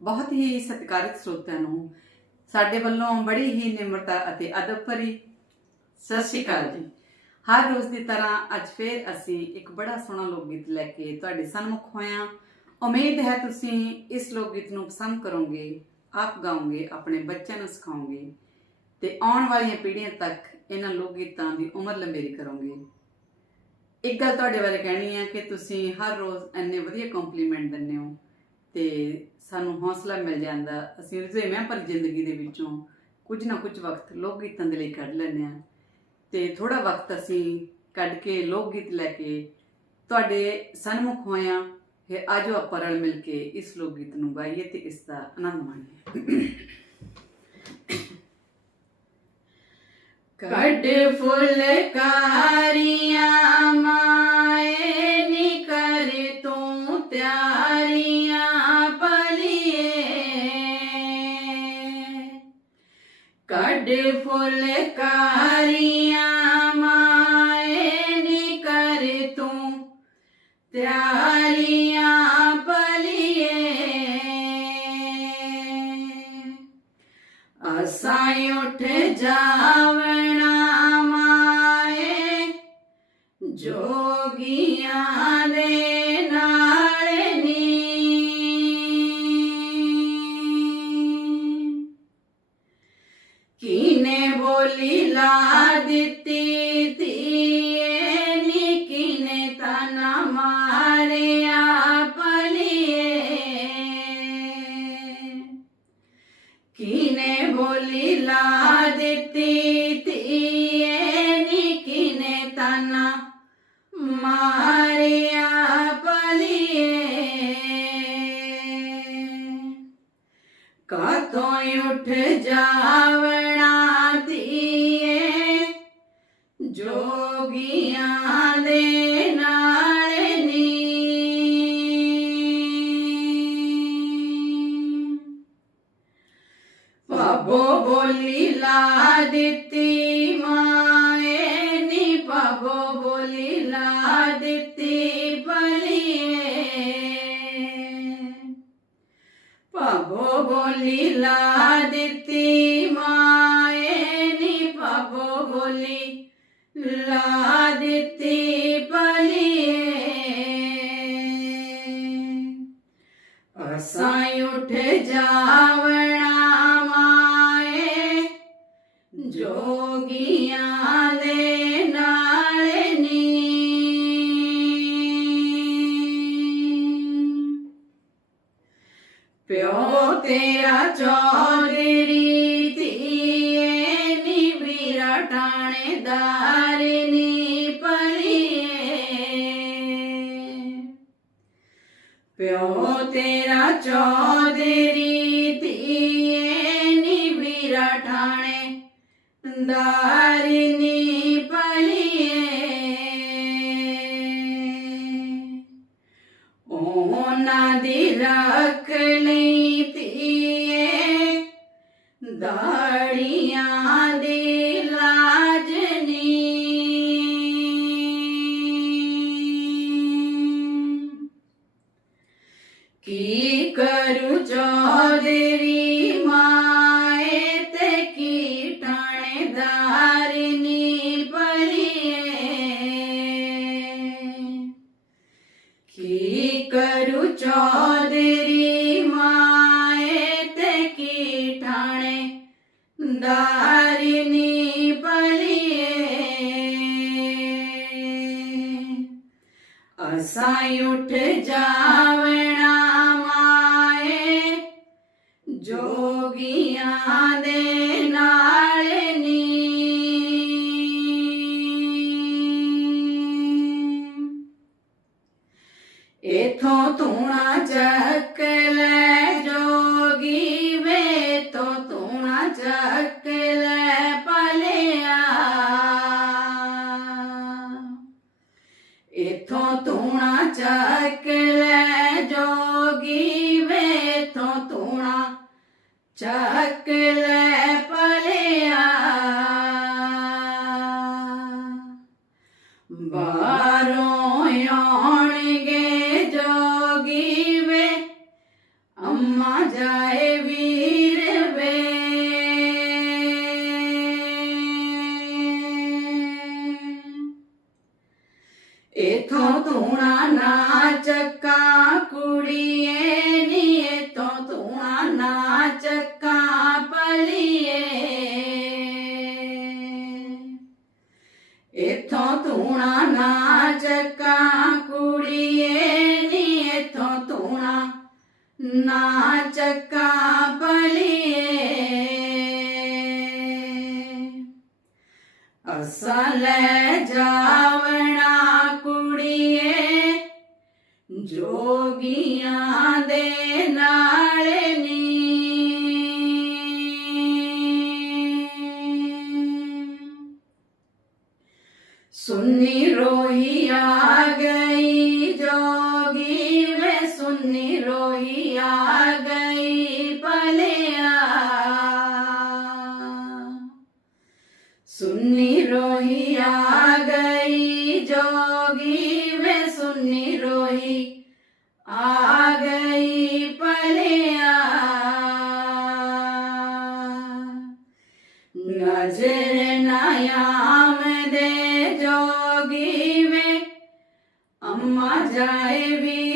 ਬਹੁਤ ਹੀ ਸਤਿਕਾਰਿਤ ਸਰੋਤਿਆਂ ਨੂੰ ਸਾਡੇ ਵੱਲੋਂ ਬੜੀ ਹੀ ਨਿਮਰਤਾ ਅਤੇ ਅਦਬ ਭਰੀ ਸਤਿ ਸ਼੍ਰੀ ਅਕਾਲ ਜੀ। ਹਰ ਰੋਜ਼ ਦੀ ਤਰ੍ਹਾਂ ਅੱਜ ਫੇਰ ਅਸੀਂ ਇੱਕ ਬੜਾ ਸੋਹਣਾ ਲੋਕ ਗੀਤ ਲੈ ਕੇ ਤੁਹਾਡੇ ਸਨਮੁਖ ਹੋਇਆ ਉਮੀਦ ਹੈ ਤੁਸੀਂ ਇਸ ਲੋਕ ਗੀਤ ਨੂੰ ਪਸੰਦ ਕਰੋਗੇ, ਆਪ ਗਾਓਗੇ, ਆਪਣੇ ਬੱਚਿਆਂ ਨੂੰ ਸਿਖਾਓਗੇ ਤੇ ਆਉਣ ਵਾਲੀਆਂ ਪੀੜ੍ਹੀਆਂ ਤੱਕ ਇਹਨਾਂ ਲੋਕ ਗੀਤਾਂ ਦੀ ਉਮਰ ਲੰਬੇਰੀ ਕਰੋਗੇ। ਇੱਕ ਗੱਲ ਤੁਹਾਡੇ ਬਾਰੇ ਕਹਿਣੀ ਹੈ ਕਿ ਤੁਸੀਂ ਹਰ ਰੋਜ਼ ਇੰਨੇ ਵਧੀਆ ਕੰਪਲੀਮੈਂਟ ਦਿੰਦੇ ਹੋ। ਤੇ ਸਾਨੂੰ ਹੌਸਲਾ ਮਿਲ ਜਾਂਦਾ। ਅਸੀਂ ਰੁਝੇਵਿਆਂ ਪਰ ਜ਼ਿੰਦਗੀ ਦੇ ਵਿੱਚੋਂ ਕੁਝ ਨਾ ਕੁਝ ਵਕਤ ਲੋਕ ਗੀਤਾਂ ਦੇ ਲਈ ਕੱਢ ਲੈਂਦੇ ਆ ਤੇ ਥੋੜਾ ਵਕਤ ਅਸੀਂ ਕੱਢ ਕੇ ਲੋਕ ਗੀਤ ਲੈ ਕੇ ਤੁਹਾਡੇ ਸਨਮੁਖ ਹੋਇਆ ਫਿਰ ਆਜੋ ਆਪਾਂ ਰਲ ਮਿਲ ਕੇ ਇਸ ਲੋਕ ਗੀਤ ਨੂੰ ਗਾਈਏ ਤੇ ਇਸ ਦਾ ਆਨੰਦ ਮਾਣੀਏ। ਕੱਢ ਫੁਲਕਾਰੀਆਂ ਮਾਏ त्यालिया पलिए। असाई उठ जावणा माए जोगिया किने बोली ला दी भावनाती जोगिया बोली ला दी माँ বলিলা দিতি মায়েনি পাব বলি লা দিতি পালিয়ে। असाई उठ जावणा माए जोगिया देना प्यो तेरा चौधरी थी बिराठाणे दारिनी पलिए प्यो तेरा चौधरी थी दारिनी पलिए ओ ना दिलक ਕੀ ਕਰੂ ਚੌਧਰੀ ਮਾਏ ਤੇ ਕੀ ਟਾਣੇਦਾਰਨੀ ਪਲੀਏ ਕੀ ਕਰੂ ਚੌਧਰੀ ਮਾਏ ਤੇ ਕੀ ਟਾਣੇ ਦਾਰਨੀ ਪਲੀਏ ਅਸਾਂ ਉੱਠ ਜਾਵਣਾ ਜੋਗੀਆਂ ਦੇ ਨਾਲ ਨੀ ਇਥੋਂ ਤੂਣਾ ਚੱਕ ਲੈ ਜੋਗੀ ਵੇ ਤੋਂ ਤੂਣਾ ਚੱਕ ਲੈ ਪਲਿਆ ਇਥੋਂ ਤੂਣਾ ਚੱਕ चक्का पलया बारो योणगे अम्मा जाए वे। कुड़िए नी इथों तूणा नाचका नाचका बलिए असल जावना कुड़िए जोगिया सुन्नी आ गई पलिया नज़र नयाम दे जोगी में अम्मा जाए वीर